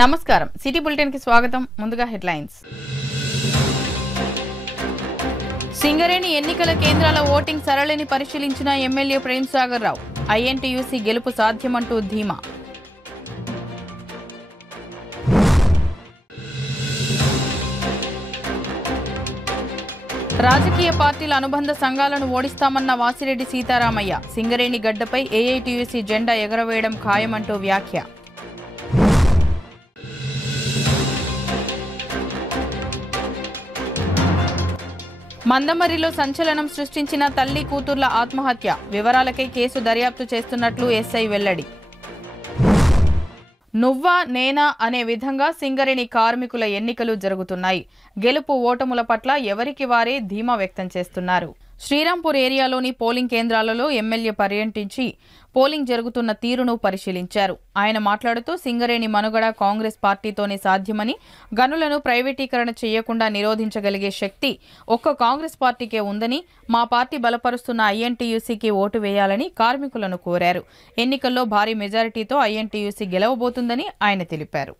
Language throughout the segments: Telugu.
నమస్కారం సిటీ బులెటిన్ కి స్వాగతం ముందుగా హెడ్లైన్స్ సింగరేణి ఎన్నికల కేంద్రాల ఓటింగ్ సరళిని పరిశీలించిన ఎమ్మెల్యే ప్రేమ్ సాగర్ రావు ఐఎన్టీయూసీ గెలుపు సాధ్యమంటూ ధీమా రాజకీయ పార్టీల అనుబంధ సంఘాలను ఓడిస్తామన్న వాసిరెడ్డి సీతారామయ్య సింగరేణి గడ్డపై ఏఐటీయూసీ జెండా ఎగరవేయడం ఖాయమంటూ వ్యాఖ్య మందమరిలో సంచలనం సృష్టించిన తల్లి కూతుర్ల ఆత్మహత్య వివరాలకై కేసు దర్యాప్తు చేస్తున్నట్లు ఎస్ఐ వెల్లడి నువ్వా నేనా అనే విధంగా సింగరేణి కార్మికుల ఎన్నికలు జరుగుతున్నాయి. గెలుపు ఓటముల పట్ల ఎవరికి వారే ధీమా వ్యక్తం చేస్తున్నారు. శ్రీరాంపూర్ ఏరియాలోని పోలింగ్ కేంద్రాలలో ఎమ్మెల్యే పర్యటించి పోలింగ్ జరుగుతున్న తీరును పరిశీలించారు. ఆయన మాట్లాడుతూ సింగరేణి మనుగడ కాంగ్రెస్ పార్టీతోనే సాధ్యమని, గనులను ప్రైవేటీకరణ చేయకుండా నిరోధించగలిగే శక్తి ఒక్క కాంగ్రెస్ పార్టీకే ఉందని, మా పార్టీ బలపరుస్తున్న ఐఎన్టీయూసీకి ఓటు వేయాలని కార్మికులను కోరారు. ఎన్నికల్లో భారీ మెజారిటీతో ఐఎన్టీయూసీ గెలవబోతుందని ఆయన తెలిపారు.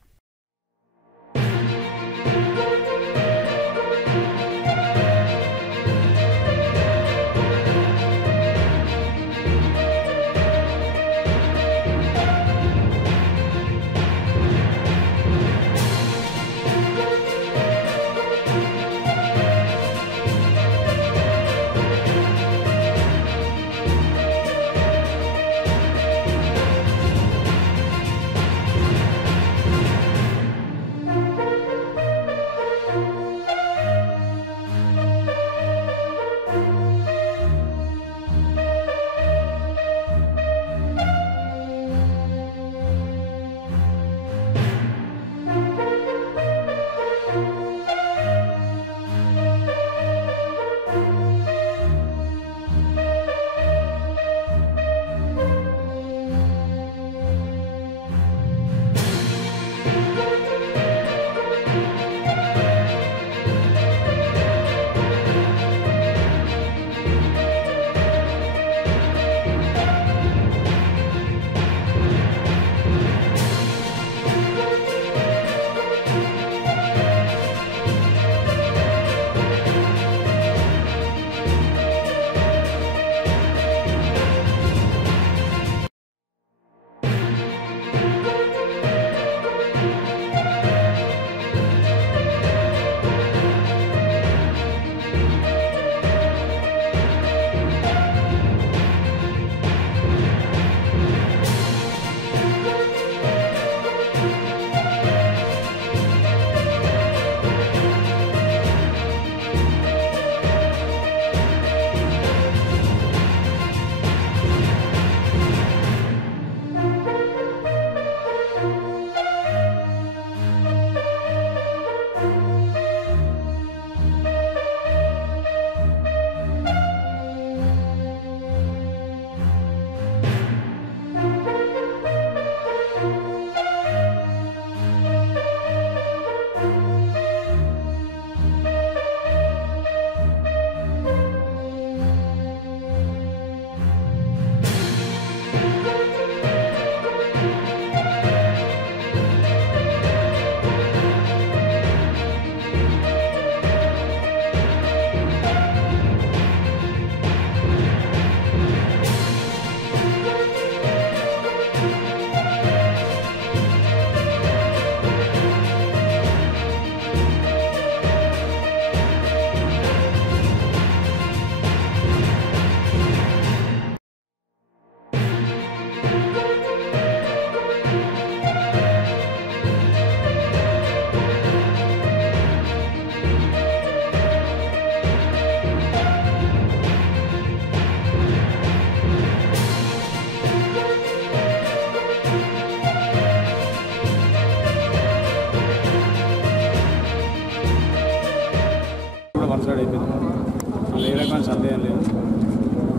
ఏ రకమైన సందేహం లేదు.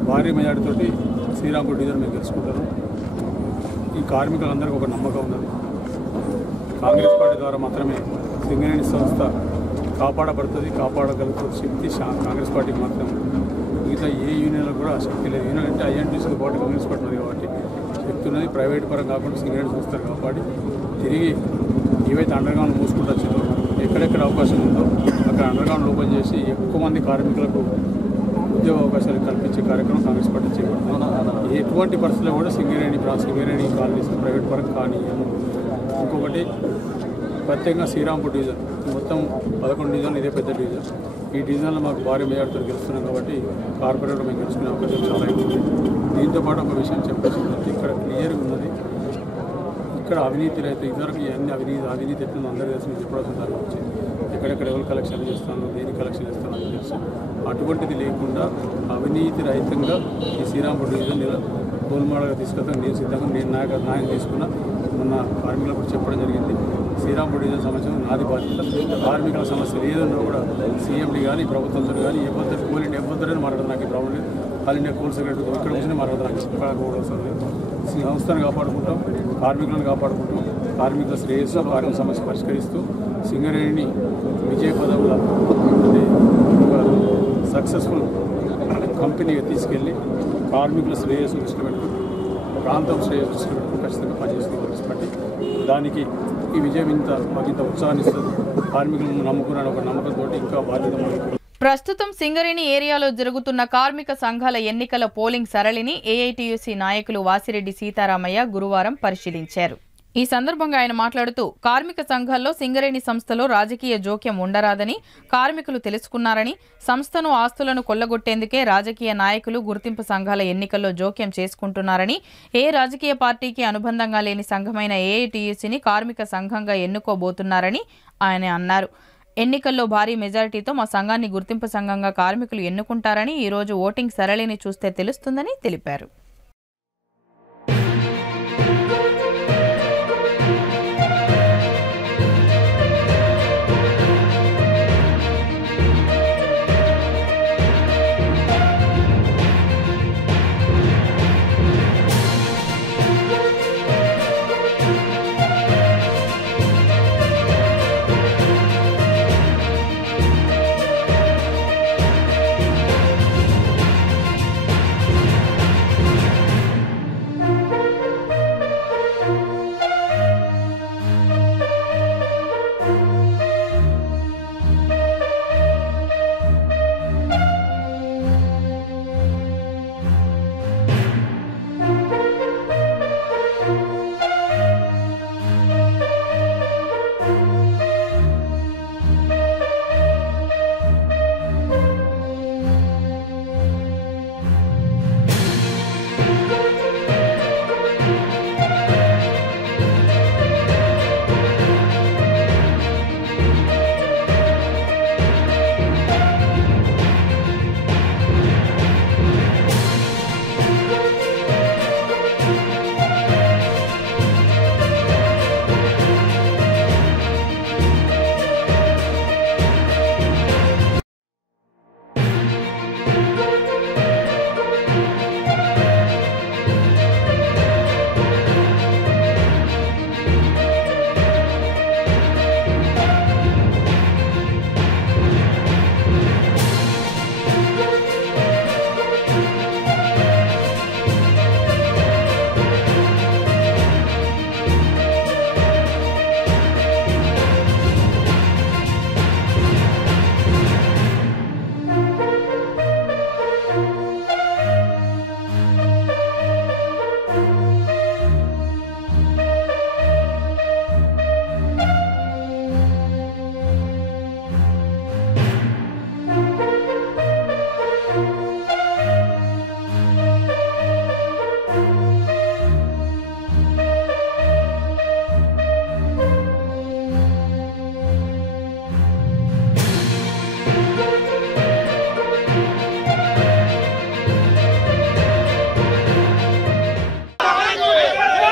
భారీ మెజార్టీతోటి శ్రీరాంపూర్ డివిజన్ మీరు గెలుచుకుంటారు. ఈ కార్మికులందరికీ ఒక నమ్మకం ఉన్నది. కాంగ్రెస్ పార్టీ ద్వారా మాత్రమే సింగరేణి సంస్థ కాపాడబడుతుంది, కాపాడగలుగుతుంది శక్తి కాంగ్రెస్ పార్టీకి మాత్రం. మిగతా ఏ యూనియన్లో కూడా శక్తి లేదు. యూనియన్ అంటే ఐఎన్టీయూసీతో పాటు కాంగ్రెస్ పార్టీ ఉంది కాబట్టి శక్తి ఉన్నది. ప్రైవేట్ పరం కాకుండా సింగరేణి సంస్థలు కాపాడి తిరిగి ఏవైతే అండర్గ్రౌండ్ మూసుకుంటూ వచ్చిందో ఎక్కడెక్కడ అవకాశం ఉందో అక్కడ అండర్గ్రౌండ్ ఓపెన్ చేసి ఎక్కువ మంది కార్మికులకు ఉద్యోగ అవకాశాలు కల్పించే కార్యక్రమం కాంగ్రెస్ పార్టీ చేపడుతుంది. ఎటువంటి పరిస్థితుల్లో కూడా సింగరేణి కాలనీస్ ప్రైవేట్ పరం కానీ. ఇంకొకటి ప్రత్యేకంగా శ్రీరాంపూర్ డివిజన్ మొత్తం 11 డివిజన్, ఇదే పెద్ద డివిజన్. ఈ డివిజన్లో మాకు భారీ మెజార్టీతో గెలుస్తున్నాం కాబట్టి కార్పొరేటర్ మేము గెలుచుకునే అవకాశం చాలా ఎక్కువ. దీంతోపాటు ఒక విషయం చెప్పేసిందంటే ఇక్కడ క్లియర్గా ఉన్నది, ఇక్కడ అవినీతి రైతు ఇద్దరికి అన్ని అవినీతి ఎట్లుందో అందరూ తెలిసి నేను చెప్పాల్సిన దాని గురించి ఎక్కడెక్కడ ఎవరు కలెక్షన్ చేస్తాను, దేని కలెక్షన్ చేస్తాను అని తెలుసు. అటువంటిది లేకుండా అవినీతి రహితంగా ఈ శ్రీరాంపూర్ డివిజన్ గోల్మాడగా తీసుకెళ్తాను. నేను సిద్ధంగా న్యాయం తీసుకున్నా. మొన్న కార్మికులకు కూడా చెప్పడం జరిగింది. శ్రీరాంపూర్ డివిజన్ సమస్య నాది బాధ్యత. కార్మికుల సమస్యలు ఏదన్నా కూడా సీఎండి కానీ ప్రభుత్వంతో కానీ ఎవరితో కోలిండి ఎవరితోనే మాట్లాడదు. నాకు ఈ ప్రాబ్లం లేదు. ఆల్ ఇండియా కోల్ సెక్రటరీ ఇక్కడ కూర్చొని మాట్లాడదు. నాకు కూడా అవసరం లేదు. సంస్థను కాపాడుకుంటాం, కార్మికులను కాపాడుకుంటాం, కార్మికుల శ్రేయస్సు, కార్మిక సమస్య పరిష్కరిస్తూ సింగరేణిని విజయ పదవుల అంటే ఒక సక్సెస్ఫుల్ కంపెనీగా తీసుకెళ్ళి కార్మికుల శ్రేయస్సు దృష్టి పెట్టుకుని ప్రాంతం శ్రేయస్సు దృష్టి పెట్టుకుని ఖచ్చితంగా పనిచేస్తుంది కాంగ్రెస్ పార్టీ. దానికి ఈ విజయం మాకు ఇంత ఉత్సాహాన్ని ఇస్తుంది. కార్మికులను నమ్ముకున్నాను ఒక నమ్మకంతో ఇంకా బాధ్యత. ప్రస్తుతం సింగరేణి ఏరియాలో జరుగుతున్న కార్మిక సంఘాల ఎన్నికల పోలింగ్ సరళిని ఏఐటీయూసీ నాయకులు వాసిరెడ్డి సీతారామయ్య గురువారం పరిశీలించారు. ఈ సందర్భంగా ఆయన మాట్లాడుతూ కార్మిక సంఘాల్లో సింగరేణి సంస్థలో రాజకీయ జోక్యం ఉండరాదని కార్మికులు తెలుసుకున్నారని, సంస్థను ఆస్తులను కొల్లగొట్టేందుకే రాజకీయ నాయకులు గుర్తింపు సంఘాల ఎన్నికల్లో జోక్యం చేసుకుంటున్నారని, ఏ రాజకీయ పార్టీకి అనుబంధంగా లేని సంఘమైన ఏఐటీయూసీని కార్మిక సంఘంగా ఎన్నుకోబోతున్నారని ఆయన అన్నారు. ఎన్నికల్లో భారీ మెజారిటీతో మా సంఘాన్ని గుర్తింపు సంఘంగా కార్మికులు ఎన్నుకుంటారని ఈ రోజు ఓటింగ్ సరళిని చూస్తే తెలుస్తుందని తెలిపారు.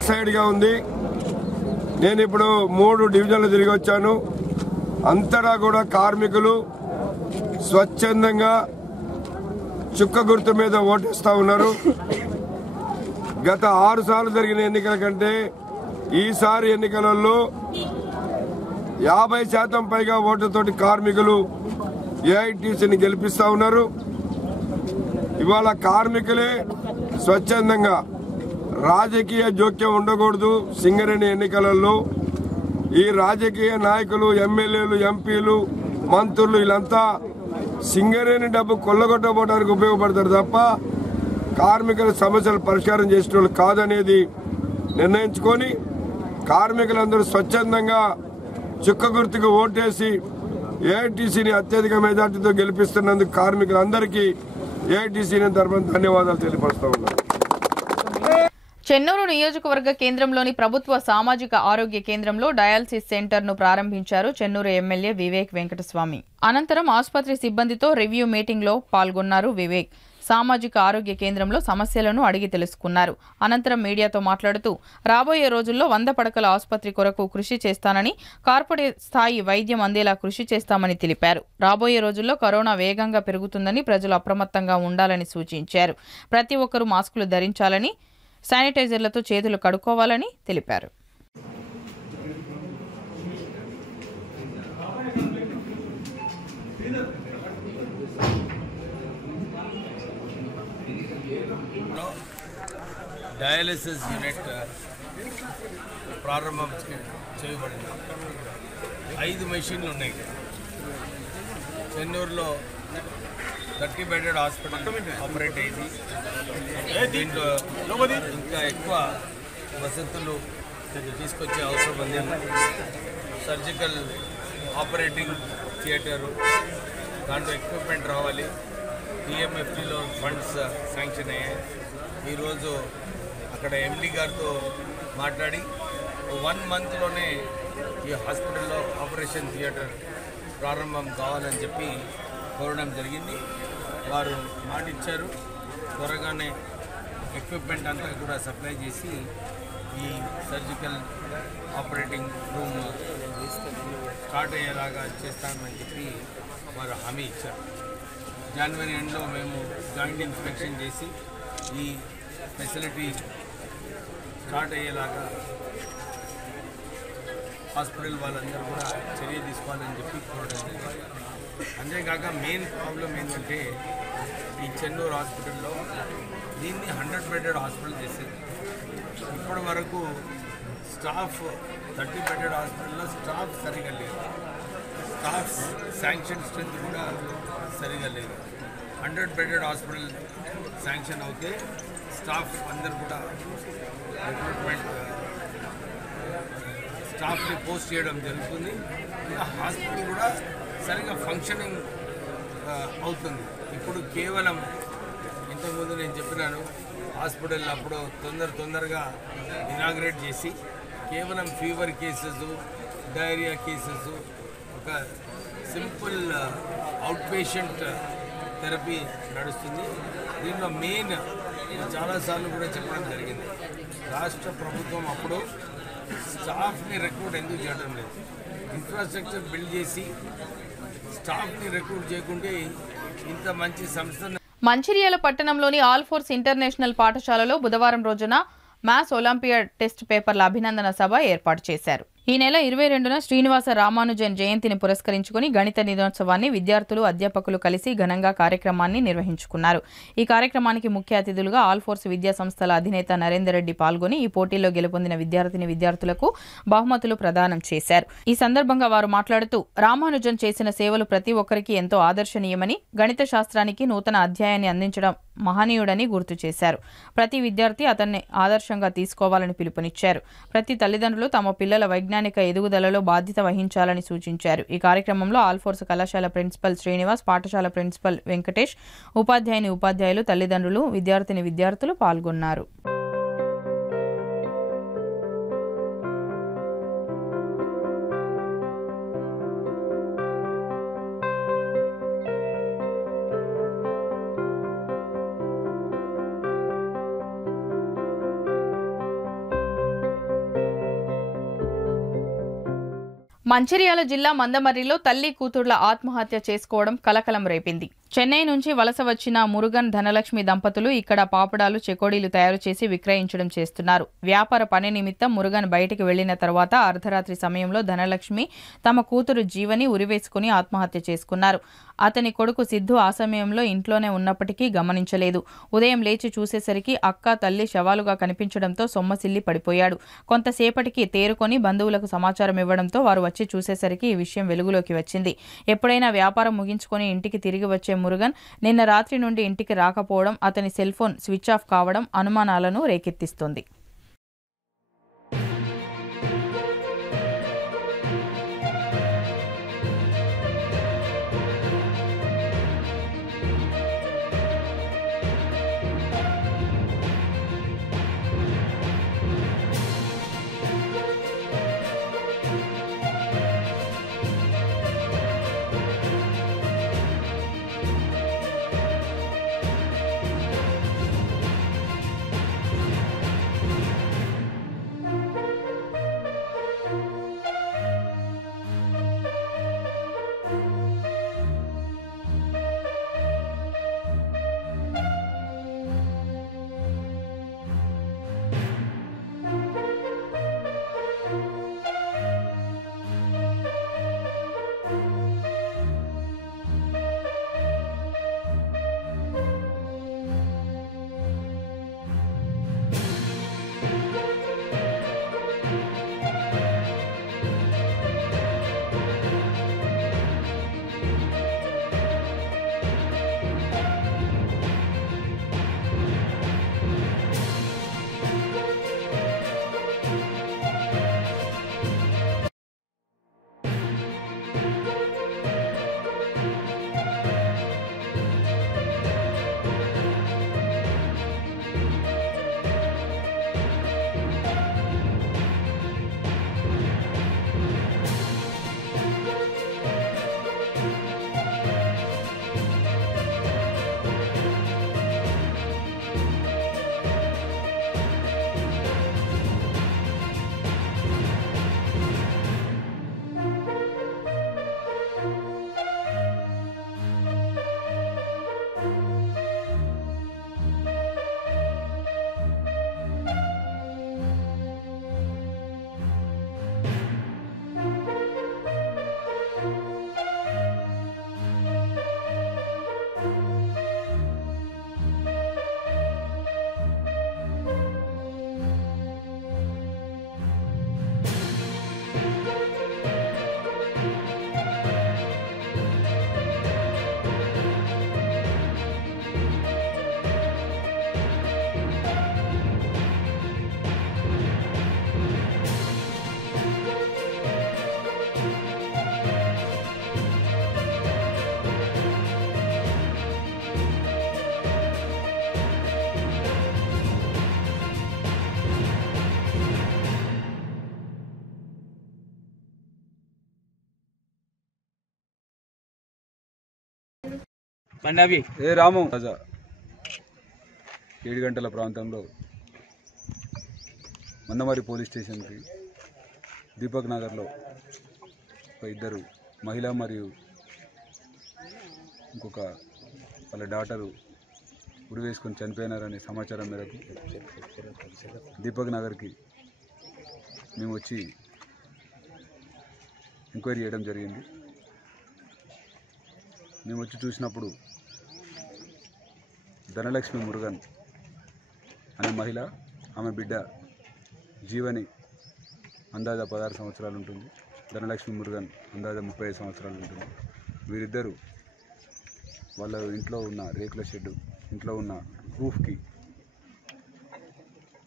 సైడ్గా ఉంది. నేను ఇప్పుడు 3 డివిజన్లు తిరిగి వచ్చాను. అంతటా కూడా కార్మికులు స్వచ్ఛందంగా చుక్క గుర్తు మీద ఓటేస్తా ఉన్నారు. గత 6 సార్లు జరిగిన ఎన్నికల కంటే ఈసారి ఎన్నికలలో 50% పైగా ఓట్లతోటి కార్మికులు ఏఐటీసీని గెలిపిస్తా ఉన్నారు. ఇవాళ కార్మికులే స్వచ్ఛందంగా రాజకీయ జోక్యం ఉండకూడదు సింగరేణి ఎన్నికలలో, ఈ రాజకీయ నాయకులు, ఎమ్మెల్యేలు, ఎంపీలు, మంత్రులు వీళ్ళంతా సింగరేణి డబ్బు కొల్లగొట్టబోవడానికి ఉపయోగపడతారు తప్ప కార్మికుల సమస్యలు పరిష్కారం చేసిన వాళ్ళు కాదనేది నిర్ణయించుకొని కార్మికులందరూ స్వచ్ఛందంగా చుక్క గుర్తుకు ఓటేసి ఏఐటీసీని అత్యధిక మెజార్టీతో గెలిపిస్తున్నందుకు కార్మికులందరికీ ఏఐటీసీని తరఫున ధన్యవాదాలు తెలియపరుస్తా ఉన్నాను. చెన్నూరు నియోజకవర్గ కేంద్రంలోని ప్రభుత్వ సామాజిక ఆరోగ్య కేంద్రంలో డయాలసిస్ సెంటర్ను ప్రారంభించారు చెన్నూరు ఎమ్మెల్యే వివేక్ వెంకటస్వామి. అనంతరం ఆసుపత్రి సిబ్బందితో రివ్యూ మీటింగ్లో పాల్గొన్నారు వివేక్. సామాజిక ఆరోగ్య కేంద్రంలో సమస్యలను అడిగి తెలుసుకున్నారు. అనంతరం మీడియాతో మాట్లాడుతూ రాబోయే రోజుల్లో 100 పడకల ఆసుపత్రి కొరకు కృషి చేస్తానని, కార్పొరేట్ స్థాయి వైద్యం అందేలా కృషి చేస్తామని తెలిపారు. రాబోయే రోజుల్లో కరోనా వేగంగా పెరుగుతుందని ప్రజలు అప్రమత్తంగా ఉండాలని సూచించారు. ప్రతి ఒక్కరూ మాస్కులు ధరించాలని, శానిటైజర్లతో చేతులు కడుక్కోవాలని తెలిపారు. డయాలిసిస్ యూనిట్ ప్రారంభం చేయబడింది. 5 మెషిన్లు ఉన్నాయి. చెన్నూరులో 30 బెడెడ్ హాస్పిటల్ ఆపరేట్ అయింది. దీంట్లో ఇంకా ఎక్కువ వసతులు తీసుకొచ్చే అవసరం ఉంది. సర్జికల్ ఆపరేటింగ్ థియేటరు, దాంట్లో ఎక్విప్మెంట్ రావాలి. టీఎంఎఫ్టీలో ఫండ్స్ శాంక్షన్ అయ్యాయి. ఈరోజు అక్కడ ఎండి గారితో మాట్లాడి 1 మంత్లోనే ఈ హాస్పిటల్లో ఆపరేషన్ థియేటర్ ప్రారంభం కావాలని చెప్పి కోరడం జరిగింది. వారు మాట ఇచ్చారు. త్వరగానే ఎక్విప్మెంట్ అంతా కూడా సప్లై చేసి ఈ సర్జికల్ ఆపరేటింగ్ రూమ్ స్టార్ట్ అయ్యేలాగా చేస్తామని చెప్పి వారు హామీ ఇచ్చారు. జనవరి ఎండ్లో మేము జాయింట్ ఇన్స్పెక్షన్ చేసి ఈ ఫెసిలిటీ స్టార్ట్ అయ్యేలాగా హాస్పిటల్ వాళ్ళందరూ కూడా చర్య తీసుకోవాలని చెప్పి కోరడం జరిగింది. అంతేకాక మెయిన్ ప్రాబ్లం ఏంటంటే ఈ చెన్నూరు హాస్పిటల్లో దీన్ని 100 బెడెడ్ హాస్పిటల్ చేసేది. ఇప్పటి వరకు స్టాఫ్ 30 బెడెడ్ హాస్పిటల్లో స్టాఫ్ సరిగా లేదు. స్టాఫ్ శాంక్షన్ స్ట్రెంత్ కూడా సరిగా లేదు. 100 బెడెడ్ హాస్పిటల్ శాంక్షన్ అవుతే స్టాఫ్ అందరు కూడా రిక్రూట్మెంట్ స్టాఫ్ని పోస్ట్ చేయడం జరుగుతుంది. ఇంకా హాస్పిటల్ కూడా సరిగా ఫంక్షనింగ్ అవుతుంది. ఇప్పుడు కేవలం ఇంతకుముందు నేను చెప్పినాను, హాస్పిటల్ అప్పుడు తొందరగా ఇనాగ్రేట్ చేసి కేవలం ఫీవర్ కేసెస్, డయేరియా కేసెస్, ఒక సింపుల్ అవుట్ పేషెంట్ థెరపీ నడుస్తుంది. దీనిలో మెయిన్ చాలాసార్లు కూడా చెప్పడం జరిగింది, రాష్ట్ర ప్రభుత్వం అప్పుడు స్టాఫ్ని రిక్రూట్ ఎందుకు చేయడం లేదు. ఇన్ఫ్రాస్ట్రక్చర్ బిల్డ్ చేసి స్టాఫ్ని రిక్రూట్ చేయకుంటే ఇంత మంచి సంస్థ. మంచిర్యాల పట్టణంలోని ఆల్ ఫోర్స్ ఇంటర్నేషనల్ పాఠశాలలో బుధవారం రోజున మ్యాథ్స్ ఒలింపియాడ్ టెస్ట్ పేపర్ల అభినందన సభ ఏర్పాటు చేశారు. ఈ నెల 22న శ్రీనివాస రామానుజన్ జయంతిని పురస్కరించుకుని గణిత దినోత్సవాన్ని విద్యార్థులు, అధ్యాపకులు కలిసి ఘనంగా కార్యక్రమాన్ని నిర్వహించుకున్నారు. ఈ కార్యక్రమానికి ముఖ్య అతిథులుగా ఆల్ ఫోర్స్ విద్యా సంస్థల అధినేత నరేందర్ రెడ్డి పాల్గొని ఈ పోటీల్లో గెలుపొందిన విద్యార్థులకు బహుమతులు ప్రదానం చేశారు. ఈ సందర్భంగా వారు మాట్లాడుతూ రామానుజన్ చేసిన సేవలు ప్రతి ఒక్కరికి ఎంతో ఆదర్శనీయమని, గణిత శాస్త్రానికి నూతన అధ్యాయాన్ని అందించడం మహనీయుడని గుర్తు చేశారు. ప్రతి విద్యార్థి అతన్ని ఆదర్శంగా తీసుకోవాలని పిలుపునిచ్చారు. ప్రతి తల్లిదండ్రులు తమ పిల్లల వైజ్ఞానిక ఎదుగుదలలో బాధ్యత వహించాలని సూచించారు. ఈ కార్యక్రమంలో ఆల్ ఫోర్స్ కళాశాల ప్రిన్సిపల్ శ్రీనివాస్, పాఠశాల ప్రిన్సిపల్ వెంకటేష్, ఉపాధ్యాయులు, తల్లిదండ్రులు, విద్యార్థులు పాల్గొన్నారు. మంచిర్యాల జిల్లా మందమర్రిలో తల్లి కూతుళ్ల ఆత్మహత్య చేసుకోవడం కలకలం రేపింది. చెన్నై నుంచి వలస వచ్చిన మురుగన్ ధనలక్ష్మి దంపతులు ఇక్కడ పాపడాలు చెకోడీలు తయారు చేసి విక్రయించడం చేస్తున్నారు. వ్యాపార పని నిమిత్తం మురుగన్ బయటికి వెళ్లిన తర్వాత అర్ధరాత్రి సమయంలో ధనలక్ష్మి తమ కూతురు జీవని ఉరివేసుకుని ఆత్మహత్య చేసుకున్నారు. అతని కొడుకు సిద్ధు ఆ సమయంలో ఇంట్లోనే ఉన్నప్పటికీ గమనించలేదు. ఉదయం లేచి చూసేసరికి అక్క తల్లి శవాలుగా కనిపించడంతో సొమ్మసిల్లి పడిపోయాడు. కొంతసేపటికి తేరుకొని బంధువులకు సమాచారం ఇవ్వడంతో వారు వచ్చి చూసేసరికి ఈ విషయం వెలుగులోకి వచ్చింది. ఎప్పుడైనా వ్యాపారం ముగించుకొని ఇంటికి తిరిగి వచ్చే మురుగన్ నిన్న రాత్రి నుండి ఇంటికి రాకపోవడం, అతని సెల్ ఫోన్ స్విచ్ ఆఫ్ కావడం అనుమానాలను రేకెత్తిస్తోంది. ఏ రాము 7 గంటల ప్రాంతంలో మందమరి పోలీస్ స్టేషన్కి దీపక్ నగర్లో ఇద్దరు మహిళ మరియు ఇంకొక వాళ్ళ డాటరు ఉరి వేసుకొని చనిపోయినారనే సమాచారం మేరకు దీపక్ నగర్కి మేము వచ్చి ఎంక్వైరీ చేయడం జరిగింది. మేము వచ్చి చూసినప్పుడు ధనలక్ష్మి మురుగన్ అనే మహిళ, ఆమె బిడ్డ జీవని అందాజ 16 సంవత్సరాలు ఉంటుంది. ధనలక్ష్మి మురుగన్ అందాజ 35 సంవత్సరాలు ఉంటుంది. వీరిద్దరూ వాళ్ళ ఇంట్లో ఉన్న రేకుల షెడ్డు, ఇంట్లో ఉన్న రూఫ్కి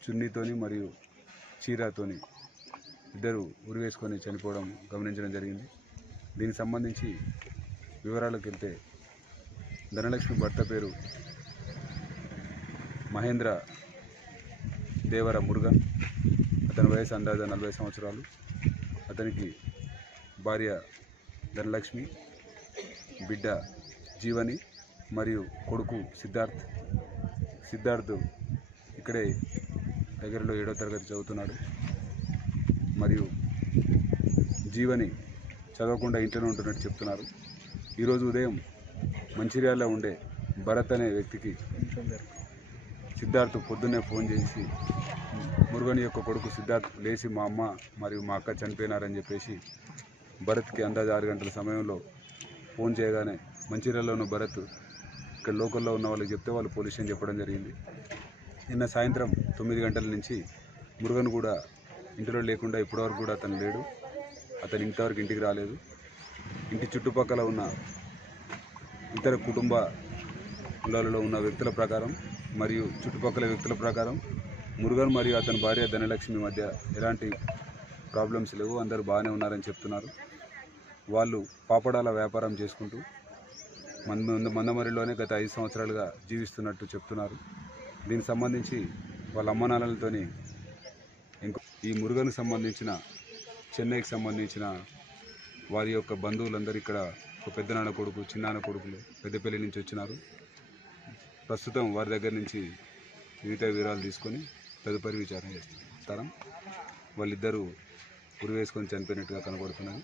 చున్నీతోని మరియు చీరతోని ఇద్దరు ఉరి వేసుకొని చనిపోవడం గమనించడం జరిగింది. దీనికి సంబంధించి వివరాలకు వెళ్తే ధనలక్ష్మి భర్త పేరు మహేంద్ర దేవర మురుగన్. అతని వయసు అందాజ 40 సంవత్సరాలు. అతనికి భార్య ధనలక్ష్మి, బిడ్డ జీవని మరియు కొడుకు సిద్ధార్థ్ ఇక్కడే దగ్గరలో 7వ తరగతి చదువుతున్నాడు. మరియు జీవని చదవకుండా ఇంట్లోనే ఉంటున్నట్టు చెప్తున్నారు. ఈరోజు ఉదయం మంచిర్యాలలో ఉండే భరత్ అనే వ్యక్తికి సిద్ధార్థ్ పొద్దున్నే ఫోన్ చేసి మురుగన్ యొక్క కొడుకు సిద్ధార్థ్ లేచి మా అమ్మ మరియు మా అక్క చనిపోయినారని చెప్పేసి భరత్కి అందాజ 6 గంటల సమయంలో ఫోన్ చేయగానే మంచిర్యాలలో ఉన్న భరత్ ఇక్కడ లోకల్లో ఉన్న వాళ్ళకి చెప్తే వాళ్ళు పోలీస్ స్టేషన్ చెప్పడం జరిగింది. నిన్న సాయంత్రం 9 గంటల నుంచి మురుగన్ కూడా ఇంటిలో లేకుండా ఇప్పటివరకు కూడా అతను లేడు. అతను ఇంతవరకు ఇంటికి రాలేదు. ఇంటి చుట్టుపక్కల ఉన్న ఇతర కుటుంబాలలో ఉన్న వ్యక్తుల ప్రకారం మరియు చుట్టుపక్కల వ్యక్తుల ప్రకారం మురుగన్ మరియు అతని భార్య ధనలక్ష్మి మధ్య ఎలాంటి ప్రాబ్లమ్స్ లేవు, అందరూ బాగానే ఉన్నారని చెప్తున్నారు. వాళ్ళు పాపడాల వ్యాపారం చేసుకుంటూ మందమరిలోనే గత 5 సంవత్సరాలుగా జీవిస్తున్నట్టు చెప్తున్నారు. దీనికి సంబంధించి వాళ్ళ అమ్మానాన్నలతో ఈ మురుగన్కు సంబంధించిన చెన్నైకి సంబంధించిన వారి యొక్క బంధువులందరూ ఇక్కడ ఒక పెద్దనాన్న కొడుకు చిన్నాన్న కొడుకులు పెద్దపల్లి నుంచి వచ్చినారు. ప్రస్తుతం వారి దగ్గర నుంచి మిగతా వివరాలు తీసుకొని తదుపరి విచారణ చేస్తారు. వాళ్ళిద్దరూ ఉరి వేసుకొని చనిపోయినట్టుగా కనబడుతున్నది.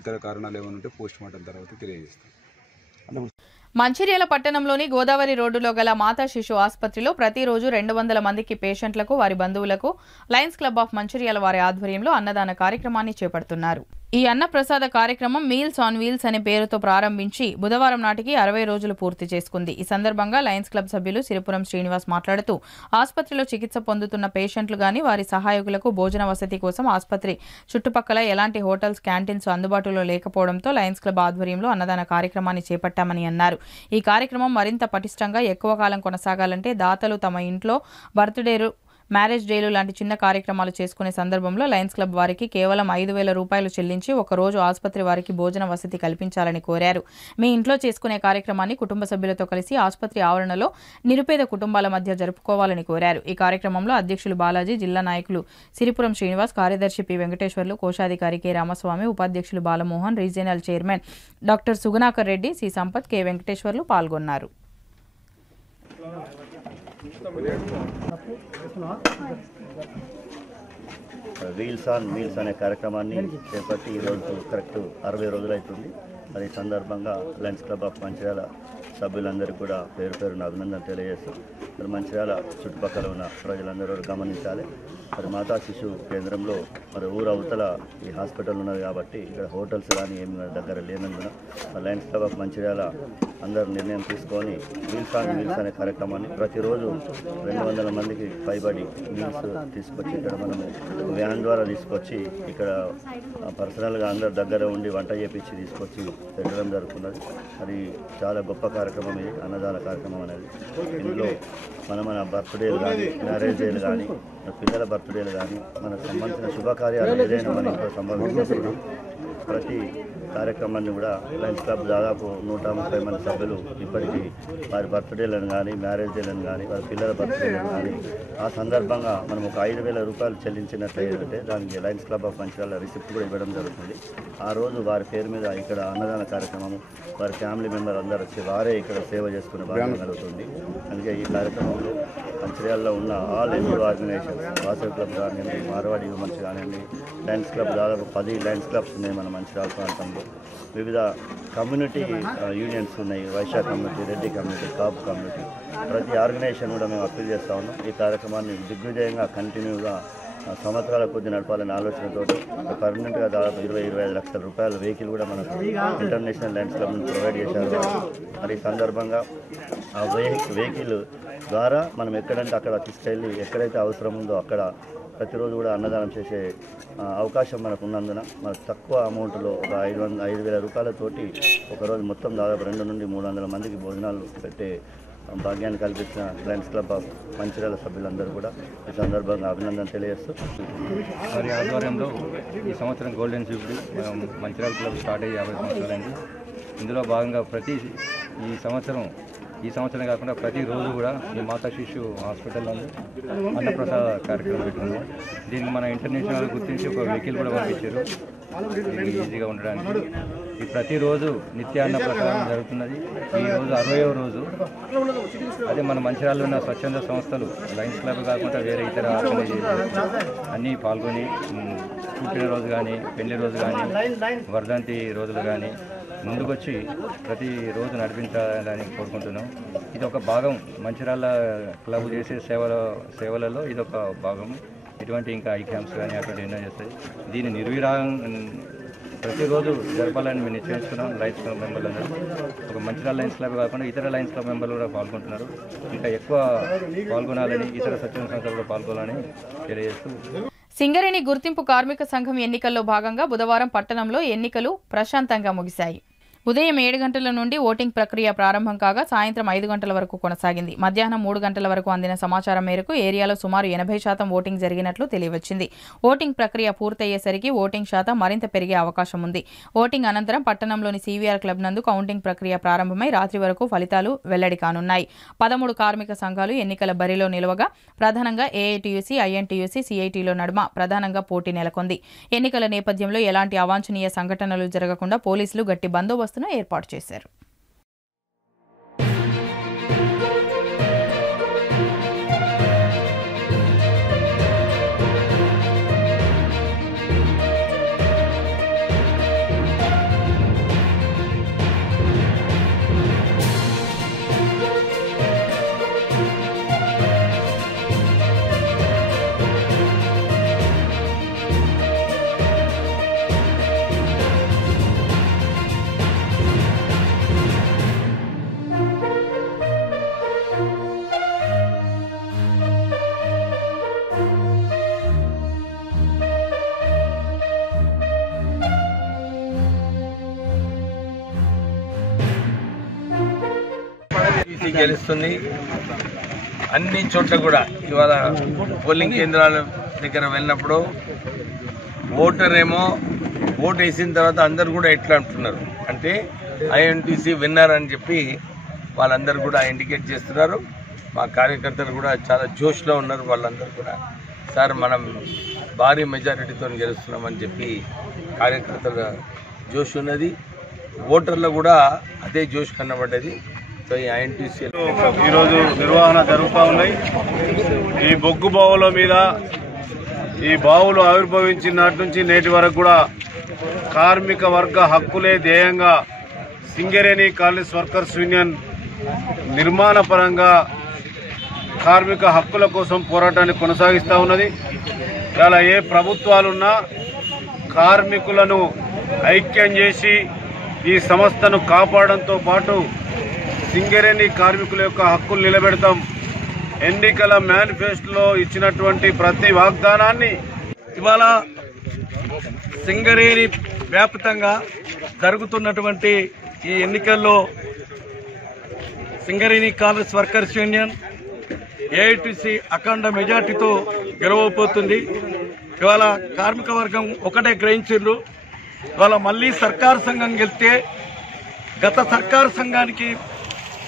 ఇతర కారణాలు ఏమైనా ఉంటే పోస్ట్ మార్టం తర్వాత తెలియజేస్తాం. మంచిర్యాల పట్టణంలోని గోదావరి రోడ్డులో గల మాతా శిశు ఆసుపత్రిలో ప్రతిరోజు 200 మందికి పేషెంట్లకు వారి బంధువులకు లయన్స్ క్లబ్ ఆఫ్ మంచిర్యాల వారి ఆధ్వర్యంలో అన్నదాన కార్యక్రమాన్ని చేపడుతున్నారు. ఈ అన్నప్రసాద కార్యక్రమం మీల్స్ ఆన్ వీల్స్ అనే పేరుతో ప్రారంభించి బుధవారం నాటికి 60 రోజులు పూర్తి చేసుకుంది. ఈ సందర్భంగా లయన్స్ క్లబ్ సభ్యులు సిరిపురం శ్రీనివాస్ మాట్లాడుతూ ఆసుపత్రిలో చికిత్స పొందుతున్న పేషెంట్లు గాని వారి సహాయకులకు భోజన వసతి కోసం ఆసుపత్రి చుట్టుపక్కల ఎలాంటి హోటల్స్ క్యాంటీన్స్ అందుబాటులో లేకపోవడంతో లయన్స్ క్లబ్ ఆధ్వర్యంలో అన్నదాన కార్యక్రమాన్ని చేపట్టామని అన్నారు. ఈ కార్యక్రమం మరింత పటిష్టంగా ఎక్కువ కాలం కొనసాగాలంటే దాతలు తమ ఇంట్లో బర్త్డేలు మ్యారేజ్ డేలు లాంటి చిన్న కార్యక్రమాలు చేసుకునే సందర్భంలో లయన్స్ క్లబ్ వారికి కేవలం 5,000 రూపాయలు చెల్లించి ఒకరోజు ఆసుపత్రి వారికి భోజన వసతి కల్పించాలని కోరారు. మీ ఇంట్లో చేసుకునే కార్యక్రమాన్ని కుటుంబ సభ్యులతో కలిసి ఆసుపత్రి ఆవరణలో నిరుపేద కుటుంబాల మధ్య జరుపుకోవాలని కోరారు. ఈ కార్యక్రమంలో అధ్యక్షులు బాలాజీ, జిల్లా నాయకులు సిరిపురం శ్రీనివాస్, కార్యదర్శి పి వెంకటేశ్వర్లు, కోశాధికారి కె రామస్వామి, ఉపాధ్యక్షులు Balamohan, regional chairman doctor Sugunakar Reddy, C Sampath, K Venkateswarlu పాల్గొన్నారు. వీల్స్ ఆన్ మీల్స్ అనే కార్యక్రమాన్ని చేపట్టి ఈరోజు కరెక్ట్ 60 రోజులు అవుతుంది. అది సందర్భంగా లయన్స్ క్లబ్ ఆఫ్ మంచిర్యాల సభ్యులందరూ కూడా పేరు పేరున అభినందన తెలియజేస్తాం. మరి మంచిర్యాల చుట్టుపక్కల ఉన్న ప్రజలందరూ గమనించాలి. మరి మాతా శిశు కేంద్రంలో మరి ఊరు అవతల ఈ హాస్పిటల్ ఉన్నది కాబట్టి ఇక్కడ హోటల్స్ కానీ ఏమి దగ్గర లేనందున లయన్స్ క్లబ్ ఆఫ్ మంచిర్యాల అందరూ నిర్ణయం తీసుకొని మీల్స్ ఆన్ మీల్స్ అనే కార్యక్రమాన్ని ప్రతిరోజు 200 మందికి పైబడి మీల్స్ తీసుకొచ్చి ఇక్కడ మనము వ్యాన్ ద్వారా తీసుకొచ్చి ఇక్కడ పర్సనల్గా అందరు దగ్గర ఉండి వంట చేపించి తీసుకొచ్చి పెట్టడం జరుగుతున్నది. అది చాలా గొప్ప కార్యక్రమం ఇది, అన్నదాన కార్యక్రమం అనేది. ఇందులో మన బర్త్డేలు కానీ మ్యారేజ్ డేలు కానీ పిల్లల బర్త్డేలు కానీ మనకు సంబంధించిన శుభకార్యాలు ఏదైనా మన ఇంట్లో సంబంధించిన ప్రతి కార్యక్రమాన్ని కూడా లయన్స్ క్లబ్ దాదాపు 130 మంది సభ్యులు ఇప్పటికీ వారి బర్త్డేలను కానీ మ్యారేజ్ డేలను కానీ వారి పిల్లల బర్త్డేలను కానీ ఆ సందర్భంగా మనం ఒక 5,000 రూపాయలు చెల్లించినట్లయితే దానికి Lions club of Mancherial receipt కూడా ఇవ్వడం జరుగుతుంది. ఆ రోజు వారి పేరు మీద ఇక్కడ అన్నదాన కార్యక్రమము వారి ఫ్యామిలీ మెంబర్ అందరూ వచ్చి వారే ఇక్కడ సేవ చేసుకునే భాగం కలుగుతుంది. అందుకే ఈ కార్యక్రమంలో మంచిర్యాలలో ఉన్న all NGO organisations, Vasavi club కానివ్వండి, మార్వాడి హ్యూమన్స్ కానివ్వండి, లయన్స్ క్లబ్ దాదాపు 10 లయన్స్ క్లబ్స్ ఉన్నాయి మన మంచిర్యాల ప్రాంతంలో. వివిధ కమ్యూనిటీ యూనియన్స్ ఉన్నాయి, వైశ్య కమ్యూనిటీ, రెడ్డి కమ్యూనిటీ, కాపు కమ్యూనిటీ. ప్రతి ఆర్గనైజేషన్ కూడా మేము అప్పీల్ చేస్తూ ఉన్నాం. ఈ కార్యక్రమాన్ని దిగ్విజయంగా కంటిన్యూగా సంవత్సరాల కొద్ది నడపాలనే ఆలోచనతో పర్మనెంట్గా దాదాపు 20-25 లక్షల రూపాయల వెహికల్ కూడా మనకు ఇంటర్నేషనల్ లయన్స్ క్లబ్ నుంచి ప్రొవైడ్ చేశారు. మరి ఈ సందర్భంగా ఆ వెహికల్ ద్వారా మనం ఎక్కడంటే అక్కడ తీసుకెళ్ళి ఎక్కడైతే అవసరం ఉందో అక్కడ ప్రతిరోజు కూడా అన్నదానం చేసే అవకాశం మనకు ఉన్నందున మనకు తక్కువ అమౌంట్లో ఒక 5,000 రూపాయలతోటి ఒకరోజు మొత్తం దాదాపు 200 నుండి 300 మందికి భోజనాలు పెట్టే భాగ్యాన్ని కల్పించిన లయన్స్ క్లబ్ ఆఫ్ మంచిర్యాల సభ్యులందరూ కూడా ఈ సందర్భంగా అభినందన తెలియజేస్తూ వారి ఆధ్వర్యంలో ఈ సంవత్సరం golden Jubilee Mancherial club start అయ్యి 50 సంవత్సరాలైంది. ఇందులో భాగంగా ఈ సంవత్సరం కాకుండా ప్రతిరోజు కూడా ఈ మాతా శిశు హాస్పిటల్లో అన్నప్రసాద కార్యక్రమం పెట్టుకున్నాం. దీనికి మన ఇంటర్నేషనల్ గుర్తించి ఒక వెహికల్ కూడా పంపించారు ఈజీగా ఉండడానికి. ఈ ప్రతిరోజు నిత్య అన్నప్రసాదం జరుగుతున్నది. ఈరోజు 60వ రోజు. అదే మన మంచిర్యాలలో ఉన్న స్వచ్ఛంద సంస్థలు లయన్స్ క్లబ్ కాకుండా వేరే ఇతర ఆర్గనైజేషన్స్ అన్నీ పాల్గొని పుట్టినరోజు కానీ, పెళ్లి రోజు కానీ, వర్ధంతి రోజులు కానీ ముందుకొచ్చి ప్రతిరోజు నడిపించాలని కోరుకుంటున్నాం. ఇది ఒక భాగం, మంచిర్యాల క్లబ్ చేసే సేవలలో ఇది ఒక భాగం. ఇటువంటి ఇంకా ఐ క్యాంప్స్ కానీ అటువంటి ఎన్నో చేస్తాయి. దీన్ని ప్రతిరోజు జరపాలని మేము నిశ్చయించుకున్నాం. లయన్స్ క్లబ్ మెంబర్లు అందరూ ఒక మంచిర్యాల లయన్స్ క్లబ్ కాకుండా ఇతర లయన్స్ క్లబ్ మెంబర్లు కూడా పాల్గొంటున్నారు. ఇంకా ఎక్కువ పాల్గొనాలని, ఇతర స్వచ్ఛంద సంస్థలు కూడా పాల్గొనాలని తెలియజేస్తూ సింగరేణి గుర్తింపు కార్మిక సంఘం ఎన్నికల్లో భాగంగా బుధవారం పట్టణంలో ఎన్నికలు ప్రశాంతంగా ముగిశాయి. ఉదయం 7 గంటల నుండి ఓటింగ్ ప్రక్రియ ప్రారంభం కాగా సాయంత్రం 5 గంటల వరకు కొనసాగింది. మధ్యాహ్నం 3 గంటల వరకు అందిన సమాచారం మేరకు ఏరియాలో సుమారు 80% ఓటింగ్ జరిగినట్లు తెలియవచ్చింది. ఓటింగ్ ప్రక్రియ పూర్తయ్యేసరికి ఓటింగ్ శాతం మరింత పెరిగే అవకాశం ఉంది. ఓటింగ్ అనంతరం పట్టణంలోని CVR క్లబ్ నందు కౌంటింగ్ ప్రక్రియ ప్రారంభమై రాత్రి వరకు ఫలితాలు వెల్లడి కానున్నాయి. 13 కార్మిక సంఘాలు ఎన్నికల బరిలో నిలవగా ప్రధానంగా AITUC, INTUC, CITలో నడుమ ప్రధానంగా పోటీ నెలకొంది. ఎన్నికల నేపథ్యంలో ఎలాంటి అవాంఛనీయ సంఘటనలు జరగకుండా పోలీసులు గట్టి బందోబస్తు ఏర్పాటు చేశారు. గెలుస్తుంది. అన్ని చోట్ల కూడా ఇవాళ పోలింగ్ కేంద్రాల దగ్గర వెళ్ళినప్పుడు ఓటర్ ఏమో ఓటు వేసిన తర్వాత అందరు కూడా ఎట్లా అంటున్నారు అంటే INTUC విన్నర్ అని చెప్పి వాళ్ళందరూ కూడా ఇండికేట్ చేస్తున్నారు. మా కార్యకర్తలు కూడా చాలా జోష్లో ఉన్నారు. వాళ్ళందరూ కూడా సార్ మనం భారీ మెజారిటీతో గెలుస్తున్నామని చెప్పి కార్యకర్తల జోష్ ఉన్నది. ఓటర్లు కూడా అదే జోష్ కనబడ్డది. సో ఈ INTUC ఈరోజు నిర్వహణ జరుగుతూ ఉన్నాయి. ఈ బొగ్గు బావుల మీద ఈ బావులు ఆవిర్భవించిన నాటి నుంచి నేటి వరకు కూడా కార్మిక వర్గ హక్కులే ధ్యేయంగా సింగరేణి కాలనీస్ వర్కర్స్ యూనియన్ నిర్మాణ పరంగా కార్మిక హక్కుల కోసం పోరాటాన్ని కొనసాగిస్తూ ఉన్నది. ఇలా ఏ ప్రభుత్వాలున్నా కార్మికులను ఐక్యం చేసి ఈ సంస్థను కాపాడడంతో పాటు సింగరేణి కార్మికుల యొక్క హక్కులు నిలబెడతాం. ఎన్నికల మేనిఫెస్టోలో ఇచ్చినటువంటి ప్రతి వాగ్దానాన్ని ఇవాళ సింగరేణి వ్యాప్తంగా జరుగుతున్నటువంటి ఈ ఎన్నికల్లో Singareni colonies workers union AITUC అఖండ మెజార్టీతో గెలవబోతుంది. ఇవాళ కార్మిక వర్గం ఒకటే గ్రహించారు. ఇవాళ మళ్ళీ సర్కారు సంఘం గెలిస్తే గత సర్కారు సంఘానికి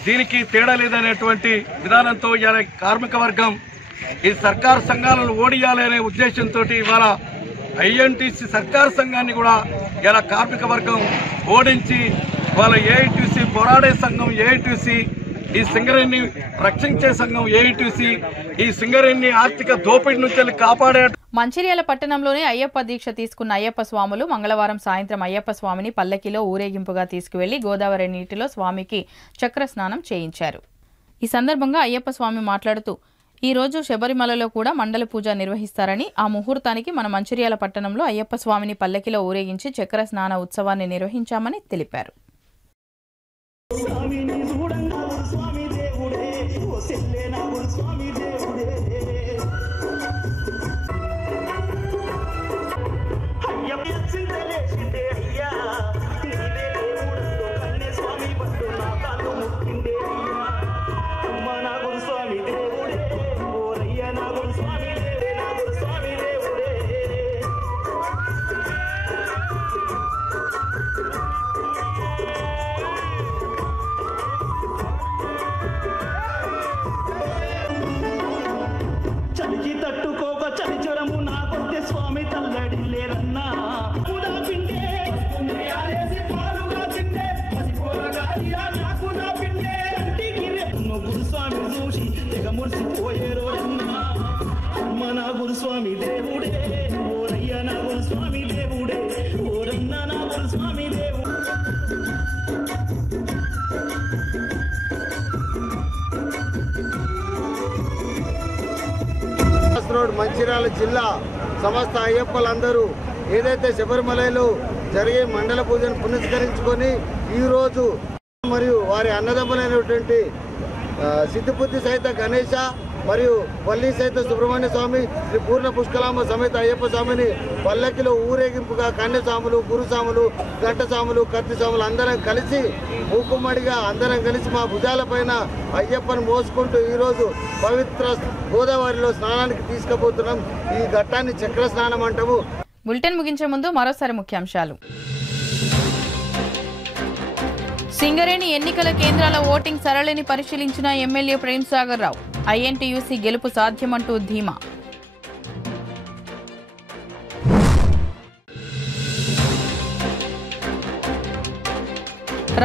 దీనికి తేడా లేదనేటువంటి విధానంతో ఇవాళ కార్మిక వర్గం ఈ సర్కారు సంఘాలను ఓడియాలనే ఉద్దేశంతో ఇవాళ INTUC సర్కారు సంఘాన్ని కూడా ఇలా కార్మిక వర్గం ఓడించి వాళ్ళ AITUC పోరాడే సంఘం AITUC, ఈ సింగరేణి రక్షించే సంఘం AITUC, ఈ సింగరేణి ఆర్థిక దోపిడీ నుంచి కాపాడే. మంచిర్యాల పట్టణంలోని అయ్యప్ప దీక్ష తీసుకున్న అయ్యప్ప స్వాములు మంగళవారం సాయంత్రం అయ్యప్ప స్వామిని పల్లకిలో ఊరేగింపుగా తీసుకువెళ్లి గోదావరి నీటిలో స్వామికి చక్ర స్నానం చేయించారు. ఈ సందర్భంగా అయ్యప్ప స్వామి మాట్లాడుతూ ఈ రోజు శబరిమలలో కూడా మండల పూజ నిర్వహిస్తారని, ఆ ముహూర్తానికి మన మంచిర్యాల పట్టణంలో అయ్యప్ప స్వామిని పల్లకిలో ఊరేగించి చక్ర స్నాన ఉత్సవాన్ని నిర్వహించామని తెలిపారు. రోడ్ మంచిర్యాల జిల్లా సమస్త అయ్యప్పలందరూ ఏదైతే శబరిమలలో జరిగే మండల పూజను పునస్కరించుకొని ఈరోజు మరియు వారి అన్నదమ్ములైనటువంటి సిద్ధిబుద్ధి సహిత గణేశ మరియు వల్లి సహిత సుబ్రహ్మణ్య స్వామి శ్రీ పూర్ణ పుష్కలాంబ సమేత అయ్యప్ప స్వామిని పల్లకిలో ఊరేగింపుగా కన్యస్వాములు గురుస్వాములు గంటస్వాములు కత్తిస్వాములు అందరం కలిసి మూకుమ్మడిగా అందరం కలిసి మా భుజాల పైన అయ్యప్పను మోసుకుంటూ ఈరోజు పవిత్ర గోదావరిలో స్నానానికి తీసుకుపోతున్నాం. ఈ ఘట్టాన్ని చక్ర స్నానం అంటాము. బులెటిన్ ముగించే ముందు మరోసారి ముఖ్యాంశాలు. సింగరేణి ఎన్నికల కేంద్రాల ఓటింగ్ సరళిని పరిశీలించిన ఎమ్మెల్యే ప్రేమ్ సాగర్ రావు. ఐఎన్టీయూసీ గెలుపు సాధ్యమంటూ ధీమా.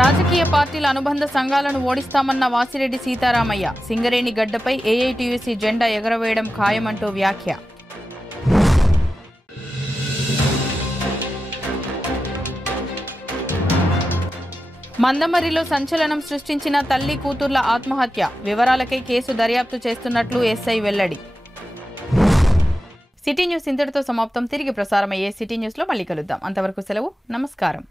రాజకీయ పార్టీల అనుబంధ సంఘాలను ఓడిస్తామన్న వాసిరెడ్డి సీతారామయ్య. సింగరేణి గడ్డపై ఏఐటీయూసీ జెండా ఎగరవేయడం ఖాయమంటూ వ్యాఖ్య. మందమర్రిలో సంచలనం సృష్టించిన తల్లి కూతుర్ల ఆత్మహత్య. వివరాలకై కేసు దర్యాప్తు చేస్తున్నట్లు ఎస్ఐ వెల్లడి. సిటీ న్యూస్ ఇంతటితో సమాప్తం. తిరిగి ప్రసారమయ్యే సిటీ న్యూస్లో మళ్ళీ కలుద్దాం. అంతవరకు సెలవు. నమస్కారం.